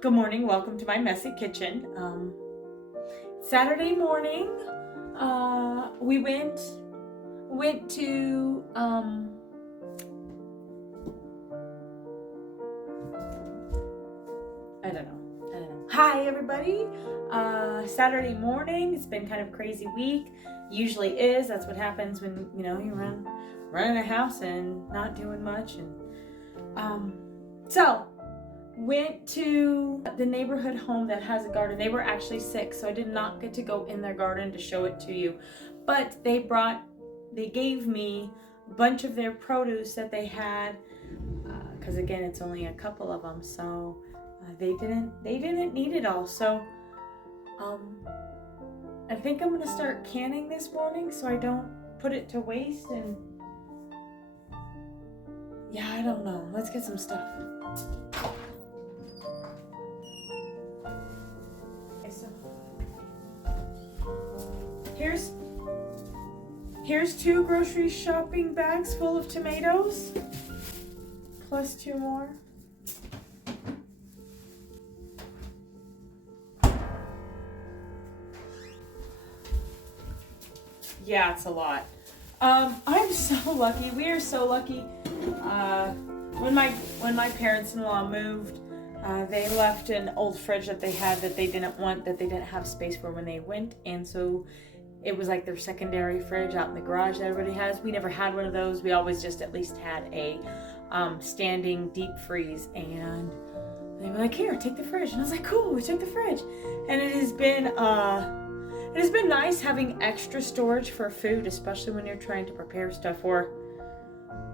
Good morning, welcome to my messy kitchen. Saturday morning, we went to, I don't know. Hi everybody, Saturday morning, it's been kind of a crazy week, usually is, that's what happens when, you running a house and not doing much, and, so, went to the neighborhood home that has a garden. They were actually sick, so I did not get to go in their garden to show it to you. But they gave me a bunch of their produce that they had, because again, it's only a couple of them, so they didn't need it all. So I think I'm gonna start canning this morning so I don't put it to waste. And yeah, I don't know. Let's get some stuff. Here's 2 grocery shopping bags full of tomatoes, plus 2 more. Yeah, it's a lot. I'm so lucky. We are so lucky. When my parents-in-law moved, they left an old fridge that they had that they didn't have space for when they went, and so it was like their secondary fridge out in the garage that everybody has. We never had one of those. We always just at least had a standing deep freeze, and they were like, "Here, take the fridge," and I was like, "Cool." We took the fridge, and it has been nice having extra storage for food, especially when you're trying to prepare stuff. Or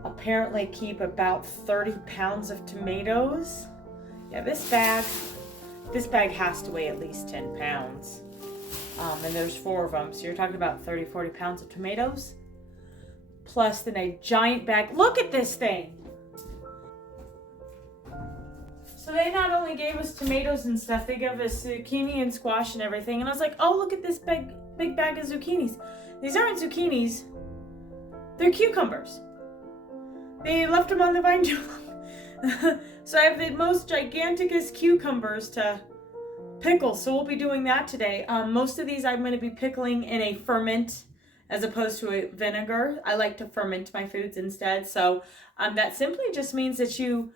apparently keep about 30 pounds of tomatoes. Yeah, this bag has to weigh at least 10 pounds. And there's 4 of them, so you're talking about 30-40 pounds of tomatoes, plus then a giant bag. Look at this thing. So they not only gave us tomatoes and stuff, they gave us zucchini and squash and everything, and I was like, oh, look at this big bag of zucchinis. These aren't zucchinis, they're cucumbers. They left them on the vine too long. So I have the most giganticest cucumbers to pickle, so we'll be doing that today. Most of these I'm going to be pickling in a ferment as opposed to a vinegar. I like to ferment my foods instead, so that simply just means that you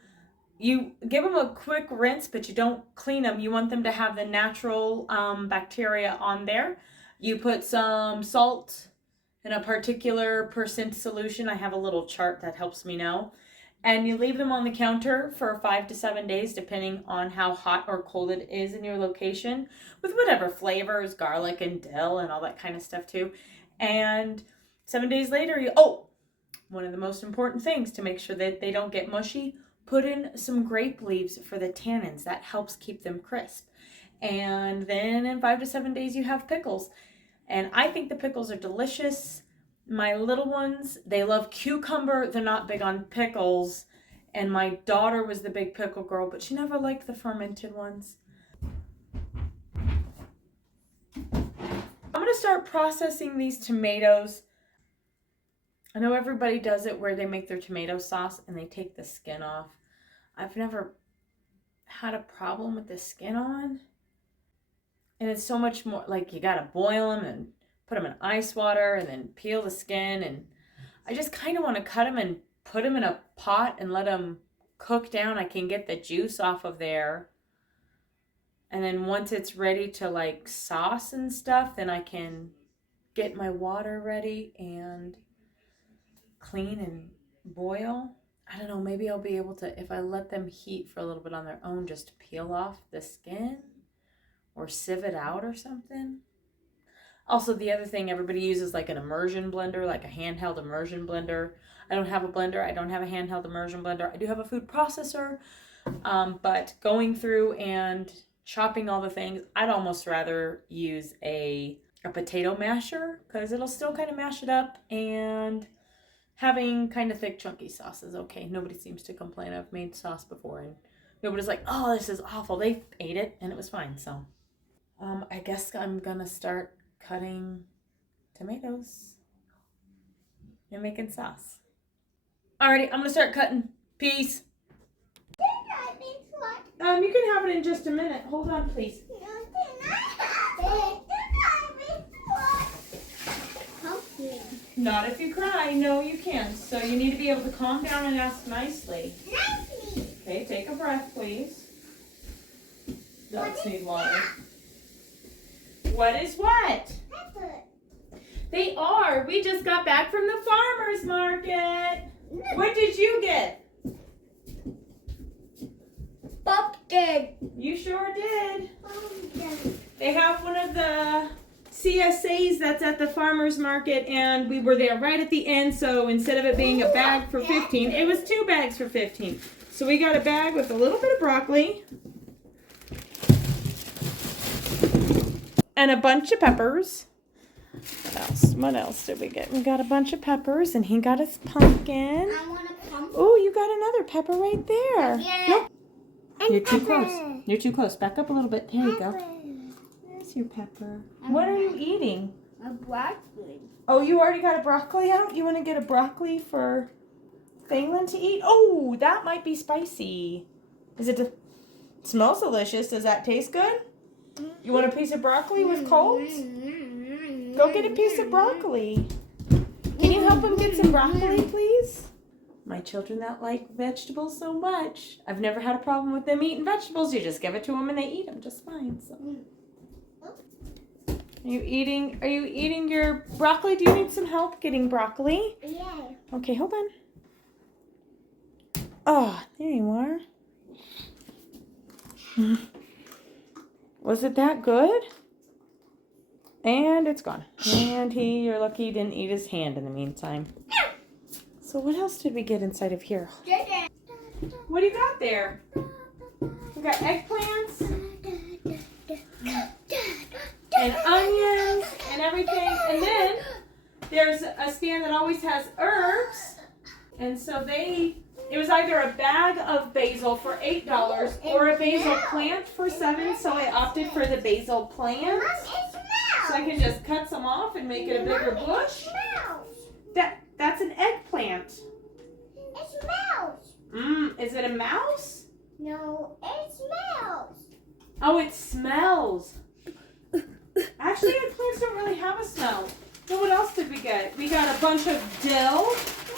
give them a quick rinse, but you don't clean them. You want them to have the natural bacteria on there. You put some salt in a particular percent solution. I have a little chart that helps me know. And you leave them on the counter for 5 to 7 days, depending on how hot or cold it is in your location, with whatever flavors, garlic and dill and all that kind of stuff too. And 7 days later, one of the most important things to make sure that they don't get mushy, put in some grape leaves for the tannins. That helps keep them crisp. And then in 5 to 7 days, you have pickles. And I think the pickles are delicious. My little ones, they love cucumber. They're not big on pickles. And my daughter was the big pickle girl, but she never liked the fermented ones. I'm going to start processing these tomatoes. I know everybody does it where they make their tomato sauce and they take the skin off. I've never had a problem with the skin on. And it's so much more, like, you got to boil them and put them in ice water and then peel the skin. And I just kind of want to cut them and put them in a pot and let them cook down. I can get the juice off of there. And then once it's ready to like sauce and stuff, then I can get my water ready and clean and boil. I don't know, maybe I'll be able to, if I let them heat for a little bit on their own, just peel off the skin or sieve it out or something. Also, the other thing, everybody uses like an immersion blender, like a handheld immersion blender. I don't have a blender. I don't have a handheld immersion blender. I do have a food processor, but going through and chopping all the things, I'd almost rather use a potato masher because it'll still kind of mash it up, and having kind of thick chunky sauce is okay. Nobody seems to complain. I've made sauce before and nobody's like, oh, this is awful. They ate it and it was fine. So I guess I'm gonna start cutting tomatoes and making sauce. Alrighty, I'm gonna start cutting. Peace. You can have it in just a minute. Hold on, please. Not if you cry. No, you can't. So you need to be able to calm down and ask nicely. Okay, take a breath, please. Dogs need water. What is what? They are. We just got back from the farmer's market. What did you get? Pumpkin. You sure did. They have one of the CSAs that's at the farmer's market, and we were there right at the end, so instead of it being a bag for 15, it was 2 bags for 15. So we got a bag with a little bit of broccoli and a bunch of peppers. What else did we get? We got a bunch of peppers, and he got us pumpkin. I want a pumpkin. Oh, you got another pepper right there. Yeah. Nope. You're too close. You're too close. Back up a little bit. There you go. There's your pepper. What are you eating? A broccoli. Oh, you already got a broccoli out? You want to get a broccoli for Phelan to eat? Oh, that might be spicy. It smells delicious. Does that taste good? You want a piece of broccoli with colds? Go get a piece of broccoli. Can you help him get some broccoli, please? My children that like vegetables so much. I've never had a problem with them eating vegetables. You just give it to them and they eat them just fine. So. Are you eating your broccoli? Do you need some help getting broccoli? Yeah. Okay, hold on. Oh, there you are. Was it that good? And it's gone. And you're lucky he didn't eat his hand in the meantime. So what else did we get inside of here? What do you got there? We got eggplants and onions and everything. And then there's a stand that always has herbs. And so it was either a bag of basil for $8 or a basil plant for $7. So I opted for the basil plant. So I can just cut some off and make it a bigger bush. That's an eggplant. It's mouse. Is it a mouse? No, it's mouse. Oh, it smells. Actually, eggplants don't really have a smell. So what else did we get? We got a bunch of dill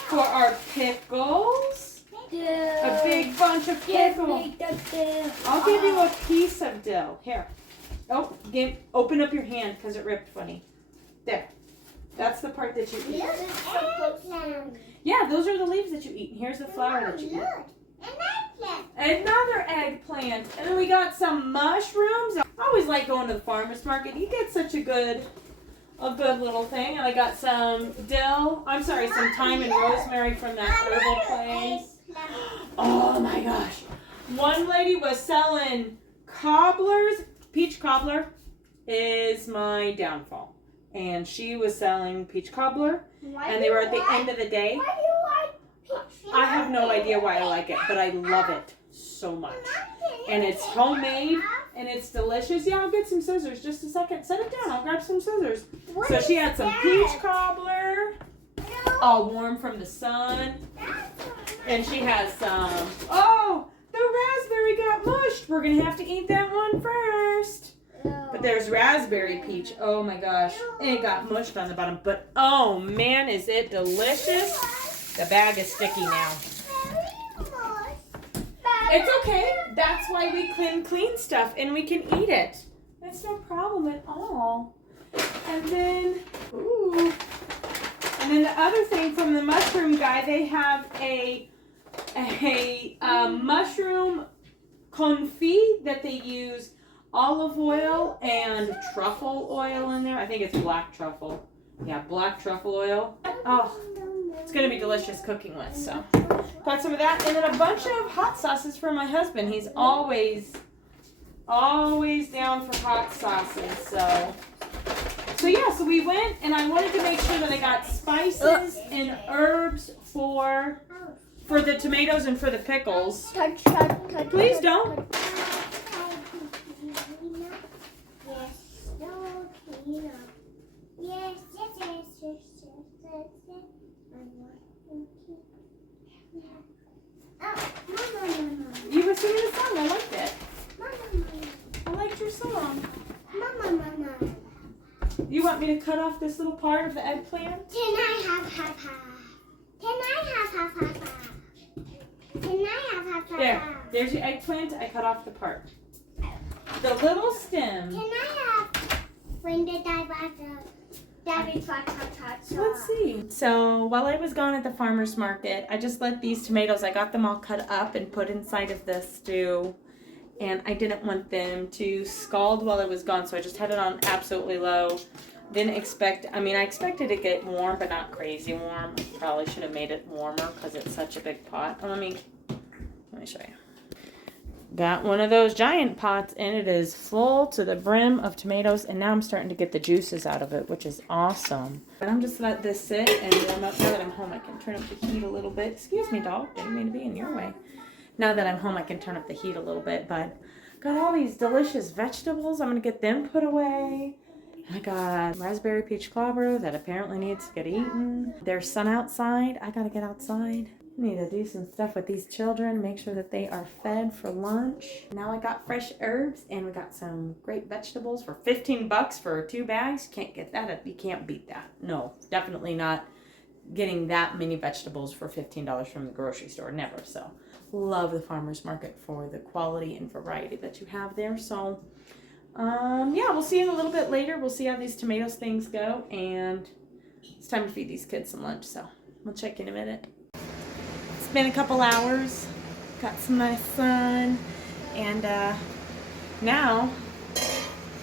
for our pickles. A big bunch of pickles. I'll give you a piece of dill. Here. Oh, open up your hand because it ripped funny. There. That's the part that you eat. Yeah, those are the leaves that you eat. And here's the flower that you eat. Another eggplant. And then we got some mushrooms. I always like going to the farmer's market. You get such a good little thing. And I got some some thyme and rosemary from that herbal place. Oh my gosh. One lady was selling cobblers. Peach cobbler is my downfall. And she was selling peach cobbler. And they were at the end of the day. Why do you like peach? I have no idea why I like it, but I love it so much. And it's homemade and it's delicious. Yeah, I'll get some scissors. Just a second. Set it down. I'll grab some scissors. So she had some peach cobbler, all warm from the sun. And she has some, the raspberry got mushed. We're going to have to eat that one first. But there's raspberry peach. Oh my gosh. It got mushed on the bottom. But oh man, is it delicious. The bag is sticky now. It's okay. That's why we can clean stuff and we can eat it. That's no problem at all. And then, the other thing from the mushroom guy, they have a mushroom confit that they use olive oil and truffle oil in there. I think it's black truffle. Yeah, black truffle oil. Oh, it's going to be delicious cooking with, so. Got some of that. And then a bunch of hot sauces for my husband. He's always down for hot sauces, so yeah, so we went, and I wanted to make sure that I got spices and herbs for the tomatoes and for the pickles. Please don't. You was singing a song. I liked it. Mama, I liked your song. mama. You want me to cut off this little part of the eggplant? Can I have papa? Can I have papa? Can I have papa? There's your eggplant. I cut off the part. The little stem. Can I have when did I buy the Let's see. So while I was gone at the farmer's market, I just let these tomatoes, I got them all cut up and put inside of the stew. And I didn't want them to scald while I was gone, so I just had it on absolutely low. Didn't expect, I expected it to get warm, but not crazy warm. Probably should have made it warmer because it's such a big pot. Let me show you. Got one of those giant pots, and it is full to the brim of tomatoes, and now I'm starting to get the juices out of it, which is awesome. And I'm just let this sit and warm up. Now that I'm home, I can turn up the heat a little bit. Excuse me, dog. Didn't mean to be in your way. Now that I'm home, I can turn up the heat a little bit, but got all these delicious vegetables. I'm going to get them put away. I got raspberry peach clobber that apparently needs to get eaten. There's sun outside. I got to get outside. I need to do some stuff with these children, make sure that they are fed for lunch. Now I got fresh herbs, and we got some great vegetables for $15 for 2 bags. Can't get that. You can't beat that. No, definitely not getting that many vegetables for $15 from the grocery store. Never. So love the farmer's market for the quality and variety that you have there. So yeah, we'll see you in a little bit later. We'll see how these tomatoes things go, and it's time to feed these kids some lunch. So we'll check in a minute. It's been a couple hours, got some nice sun, and now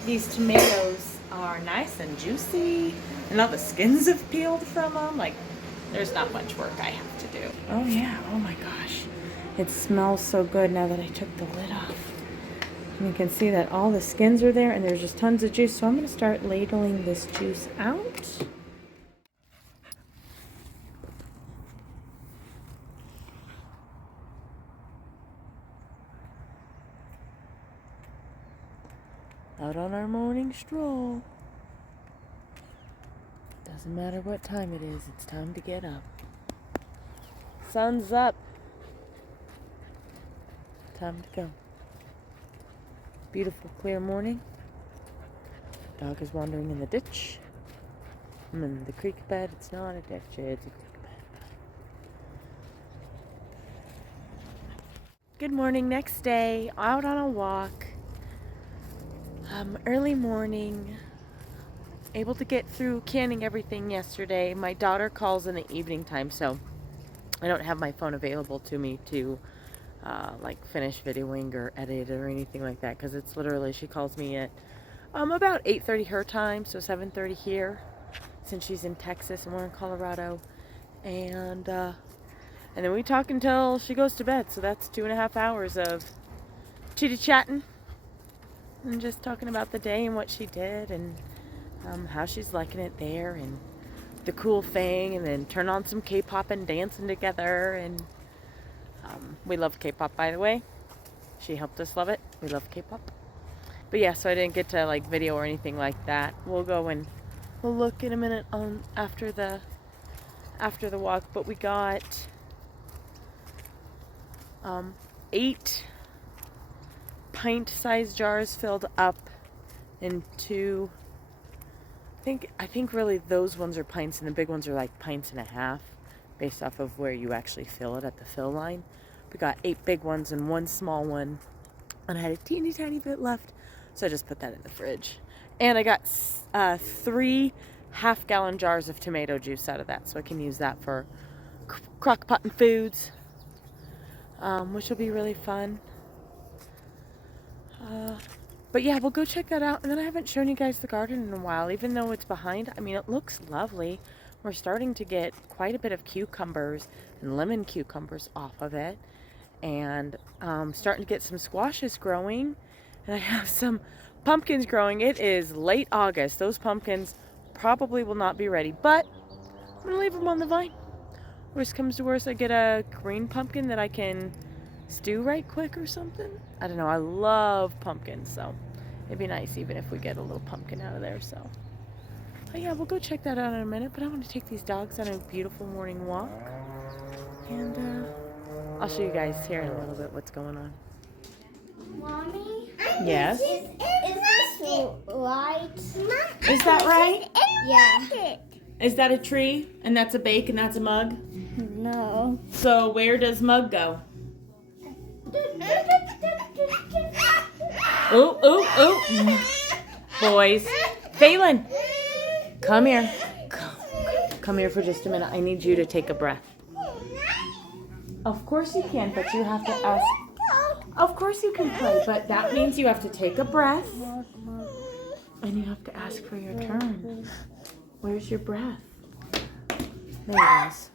these tomatoes are nice and juicy, and all the skins have peeled from them. Like, there's not much work I have to do. Oh yeah, oh my gosh. It smells so good now that I took the lid off. And you can see that all the skins are there, and there's just tons of juice. So I'm going to start ladling this juice out. Out on our morning stroll. Doesn't matter what time it is, it's time to get up. Sun's up. Time to go. Beautiful clear morning. Dog is wandering in the ditch. I'm in the creek bed. It's not a ditch, it's a creek bed. Good morning, next day, out on a walk. Early morning, able to get through canning everything yesterday. My daughter calls in the evening time, so I don't have my phone available to me to like finish videoing or edit or anything like that, because it's literally, she calls me at about 8:30 her time, so 7:30 here, since she's in Texas and we're in Colorado, and then we talk until she goes to bed. So that's 2.5 hours of chitty-chatting and just talking about the day and what she did, and how she's liking it there, and the cool thing, and then turn on some K-pop and dancing together. And we love K-pop, by the way. She helped us love it. We love K-pop. But yeah, so I didn't get to like video or anything like that. We'll go and we'll look in a minute on after the walk. But we got 8 pint-sized jars filled up into, I think really those ones are pints, and the big ones are like pints and a half, based off of where you actually fill it at the fill line. We got 8 big ones and 1 small one, and I had a teeny tiny bit left, so I just put that in the fridge. And I got 3 half-gallon jars of tomato juice out of that, so I can use that for crock-pot and foods, which will be really fun. But yeah, we'll go check that out. And then I haven't shown you guys the garden in a while, even though it's behind. I mean, it looks lovely. We're starting to get quite a bit of cucumbers and lemon cucumbers off of it. And starting to get some squashes growing. And I have some pumpkins growing. It is late August. Those pumpkins probably will not be ready, but I'm going to leave them on the vine. Worst comes to worst, I get a green pumpkin that I can stew right quick or something. I don't know. I love pumpkins, so it'd be nice even if we get a little pumpkin out of there. So, but yeah, we'll go check that out in a minute. But I want to take these dogs on a beautiful morning walk, and I'll show you guys here in a little bit what's going on. Mommy? Yes. Is this right? Is that right? Yeah. Is that a tree? And that's a bake and that's a mug? No. So where does mug go? Ooh, ooh, ooh. Boys. Phelan, come here. Come here for just a minute. I need you to take a breath. Of course you can, but you have to ask. Of course you can play, but that means you have to take a breath. And you have to ask for your turn. Where's your breath? There it is.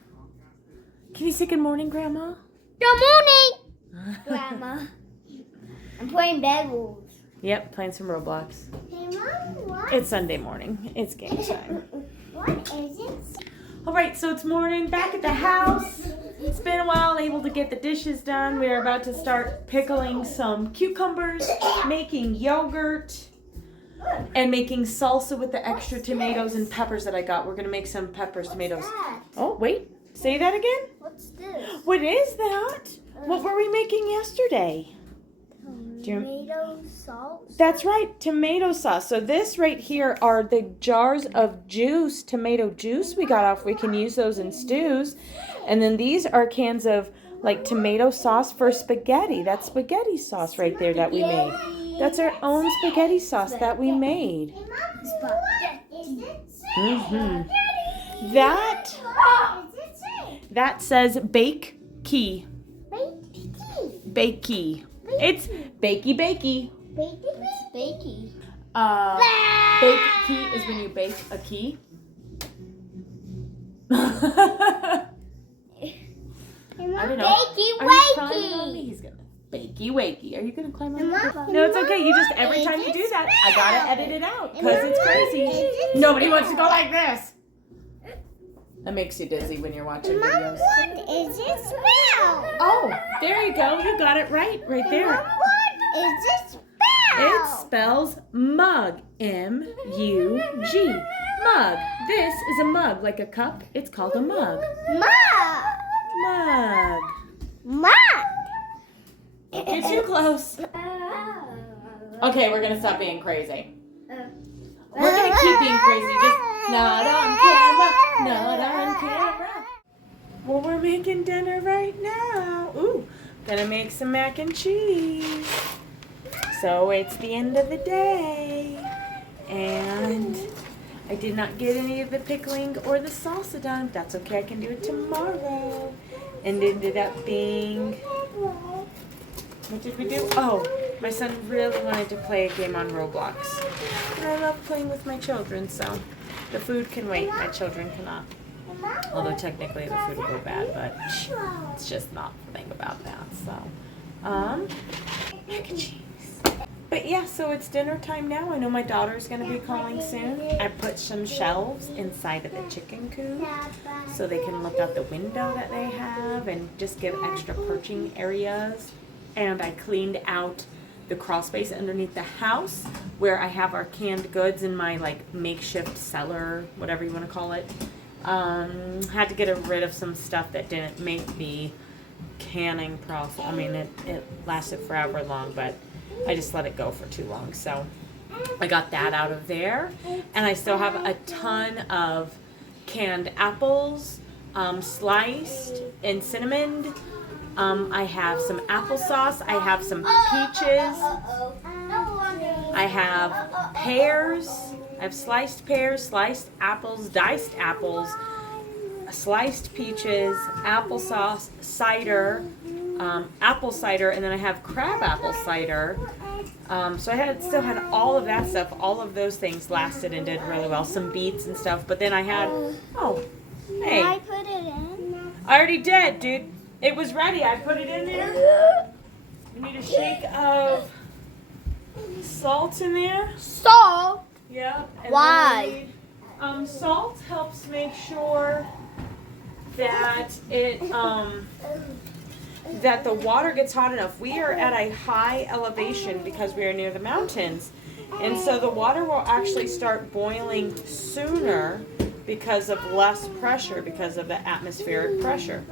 Can you say good morning, Grandma? Good morning, Grandma. I'm playing Bed Wars. Yep, playing some Roblox. Hey, Mom, what? It's Sunday morning. It's game time. What is it? All right, so it's morning, back at the house. It's been a while, able to get the dishes done. We're about to start pickling some cucumbers, making yogurt, and making salsa with the extra tomatoes and peppers that I got. We're gonna make some peppers, tomatoes. Oh, wait, say that again? What's this? What is that? What were we making yesterday? Tomato sauce? That's right, tomato sauce. So this right here are the jars of juice, tomato juice we got off. We can use those in stews. And then these are cans of like tomato sauce for spaghetti. That's spaghetti sauce right there that we made. That's our own spaghetti sauce that we made. Mm-hmm. That says bake key. Bake key. It's bakey bakey. Bakey. Bake key is when you bake a key. I don't know. Bakey Are you climbing on me? wakey. He's gonna bakey wakey. Are you gonna climb on me? Mama, No, it's okay. You just every time you do that, I gotta edit it out because it's crazy. Nobody wants to go like this. That makes you dizzy when you're watching Mom, videos. what is it smell? Oh, there you go. You got it right there. Mom, what is it smell? It spells mug. M-U-G. Mug. This is a mug, like a cup. It's called a mug. Mug. Mug. Mug. Don't get too close. Okay, we're gonna stop being crazy. We're gonna keep being crazy, just not on camera, not on camera. Well, we're making dinner right now. Ooh, gonna make some mac and cheese. So it's the end of the day, and I did not get any of the pickling or the salsa done. That's okay, I can do it tomorrow. And it ended up being, what did we do? Oh, my son really wanted to play a game on Roblox. And I love playing with my children, so the food can wait, my children cannot. Although technically the food will go bad, but it's just not the thing about that, so. Mac and cheese. But yeah, so it's dinner time now. I know my daughter's gonna be calling soon. I put some shelves inside of the chicken coop so they can look out the window that they have and just get extra perching areas. And I cleaned out the crawl space underneath the house where I have our canned goods in my like makeshift cellar, whatever you want to call it. Had to get rid of some stuff that didn't make the canning process. I mean, it lasted forever long, but I just let it go for too long. So I got that out of there. And I still have a ton of canned apples, sliced and cinnamoned. I have some applesauce. I have some peaches. I have pears. I have sliced pears, sliced apples, diced apples, sliced peaches, applesauce, cider, apple cider, and then I have crab apple cider. So I still had all of that stuff. All of those things lasted and did really well. Some beets and stuff. But then I had, oh, hey. Can I put it in? I already did, dude. It was ready. I put it in there. You need a shake of salt in there. Salt? Yeah. And Why? then salt helps make sure that it that the water gets hot enough. We are at a high elevation because we are near the mountains, and so the water will actually start boiling sooner because of less pressure, because of the atmospheric pressure.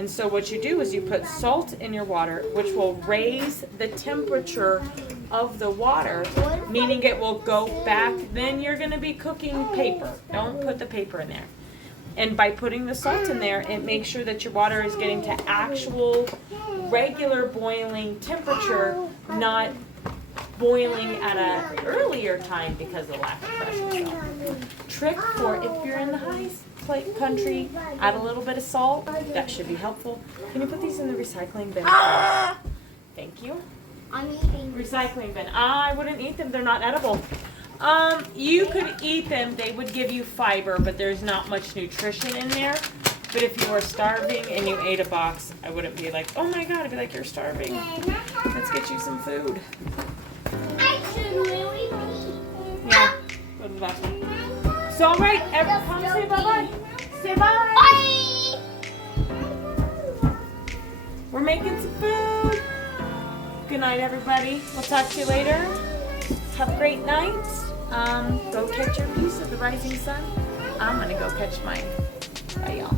And so what you do is you put salt in your water, which will raise the temperature of the water, meaning it will go back. Then you're going to be cooking paper. Don't put the paper in there. And by putting the salt in there, it makes sure that your water is getting to actual regular boiling temperature, not boiling at an earlier time because of the lack of freshness. Trick for if you're in the high country, add a little bit of salt. That should be helpful. Can you put these in the recycling bin? Thank you. I'm eating. Recycling bin. I wouldn't eat them. They're not edible. You could eat them. They would give you fiber, but there's not much nutrition in there. But if you were starving and you ate a box, I wouldn't be like, oh my God, I'd be like, you're starving. Let's get you some food. I should really be. Yeah, go to the bathroom. So, all right, everyone, say bye-bye. Say bye. Bye. We're making some food. Good night, everybody. We'll talk to you later. Have a great night. Go catch your piece of the rising sun. I'm going to go catch mine. Bye, y'all.